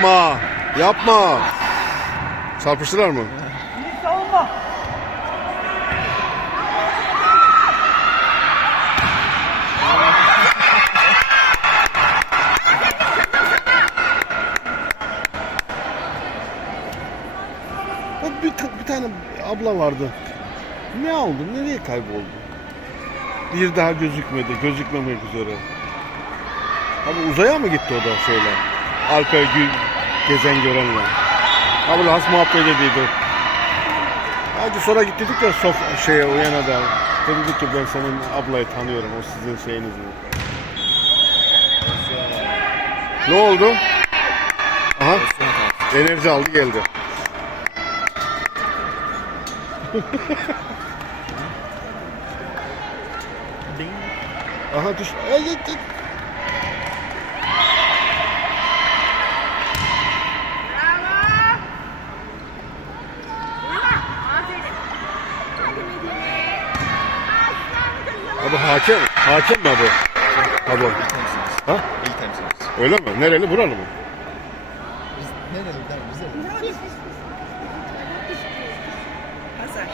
Yapma. Yapma. Çarpıştılar mı? Savunma. Bak bir, bir tane abla vardı. Ne oldu? Nereye kayboldu? Bir daha gözükmedi. Gözükmemek üzere. Abi uzaya mı gitti o da şeyle? Alper Gül gezen görenle. Abi has muhabbet ediydi. Hadi sonra git dedik ya sof şeye uyana da. Dedi ki ben senin ablayı tanıyorum. O sizin şeyiniz mi? Ne oldu? Aha. Enerji aldı geldi. Aha düş. Ay, ay, ay. Abi hakem, hakem mi abi? Abi. İyi temsilcisi. Ha? İyi temsilcisi. Öyle mi? Nereli? Buralı mı? Biz nereli der bize? Hazar.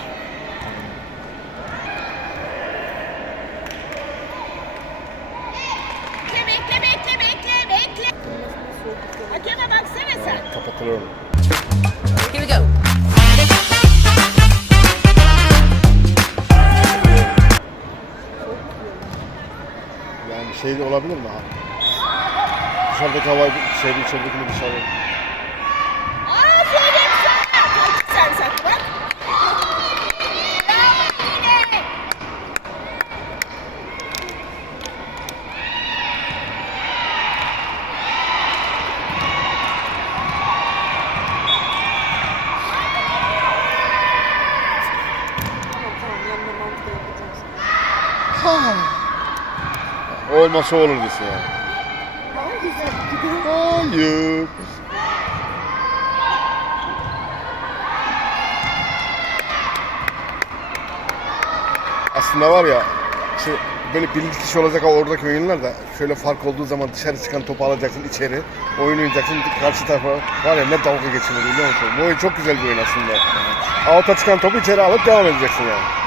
Bekle bekle bekle bekle. Hakeme baksana sen. Kapatılıyor. Yani şey de olabilir mi? Dışarıdaki hava şeyde içeridekini dışarı. Aa söyledim sana. Kalk sen sen bak. Tamam tamam yanına mantıda yapacağım sana. Olmasa olur desin yani. Hayır. Aslında var ya işte böyle bilinç kişi olacak oradaki oyunlar da şöyle fark olduğu zaman dışarı çıkan topu alacaksın içeri oyun oynayacaksın karşı tarafa var ya ne dalga geçilir biliyor musun? Bu oyun çok güzel bir oyun aslında. Out'a çıkan topu içeri alıp devam edeceksin yani.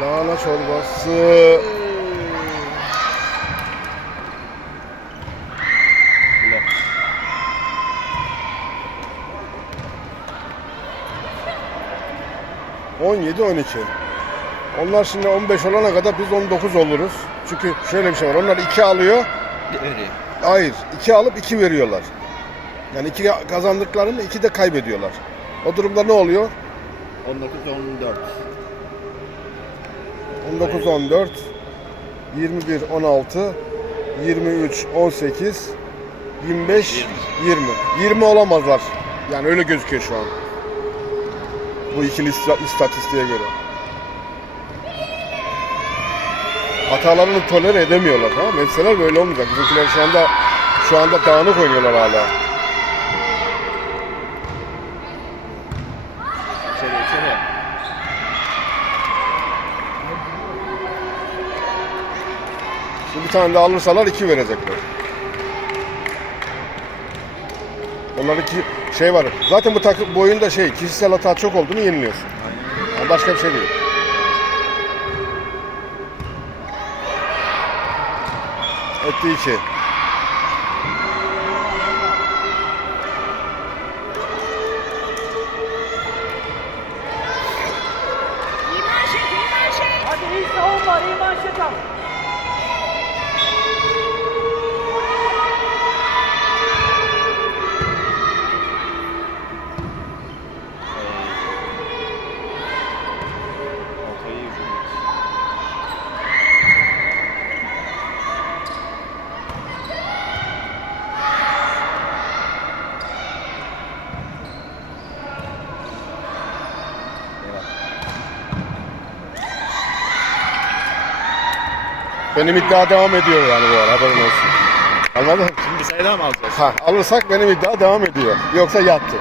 Lahana çorbası. On yedi, on iki. Onlar şimdi 15 olana kadar biz 19 oluruz. Çünkü şöyle bir şey var. Onlar 2 alıyor. Öyle. Hayır. 2 alıp 2 veriyorlar. Yani 2 kazandıklarını 2 de kaybediyorlar. O durumda ne oluyor? 19 14. 19 14 21 16 23 18 25 20 20 olamazlar. Yani öyle gözüküyor şu an. Bu ikili ista- istatistiğe göre. Hatalarını tolere edemiyorlar tamam mı? Böyle olmayacak. Bizimkiler şu anda şu anda dağınık oynuyorlar hala. İçeri içeri. Şimdi bir tane daha alırsalar iki verecekler. Onlar iki şey var. Zaten bu takım bu oyunda şey kişisel hata çok olduğunu yeniliyorsun. Yani başka bir şey değil. Etti iki. Hadi iyi savunma iyi manşet al. Benim iddia devam ediyor yani bu ara haberin olsun. Anladın? Şimdi bir sayı daha mı alacağız? Ha, alırsak benim iddia devam ediyor. Yoksa yattı.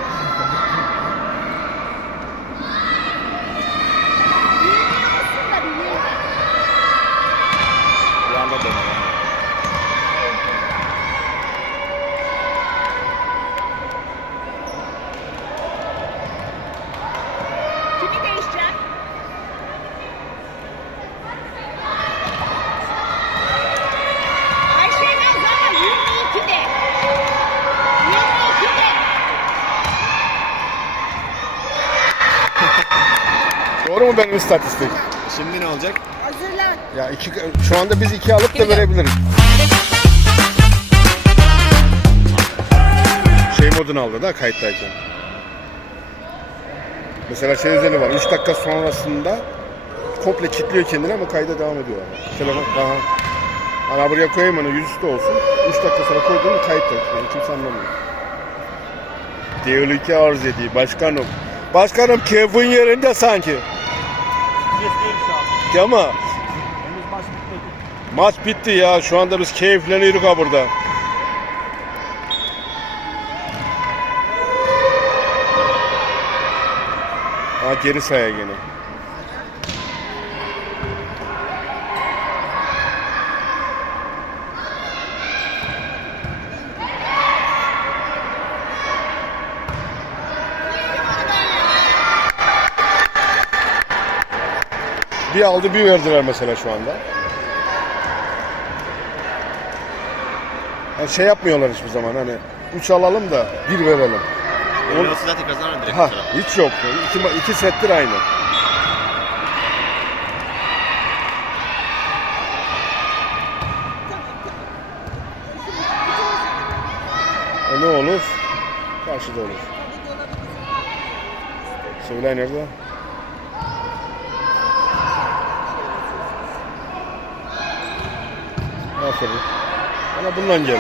Mu benim istatistik? Şimdi ne olacak? Hazırlan. Ya iki, şu anda biz iki alıp da verebiliriz. Şey modunu aldı da kayıttayken. Mesela şey özelliği var. 3 dakika sonrasında komple kilitliyor kendini ama kayda devam ediyor. Telefon daha. Hani buraya koyayım onu yüzüstü olsun. 3 dakika sonra koyduğum kayıt da. Yani kimse anlamıyor. Tehlike arz ediyor başkanım. Başkanım keyfin yerinde sanki. Değil mi? Maç bitmedi. Maç bitti ya. Şu anda biz keyifleniyoruz ha burada. Ha geri saya gene. Bir aldı bir verdiler mesela şu anda. Yani şey yapmıyorlar hiçbir zaman hani 3 alalım da bir verelim. Öyle olsa zaten kazanır direkt Ha, hiç yok. İki, iki settir aynı. E ne olur? Karşıda olur. Sevilay nerede? Aferin. Bana bundan gel.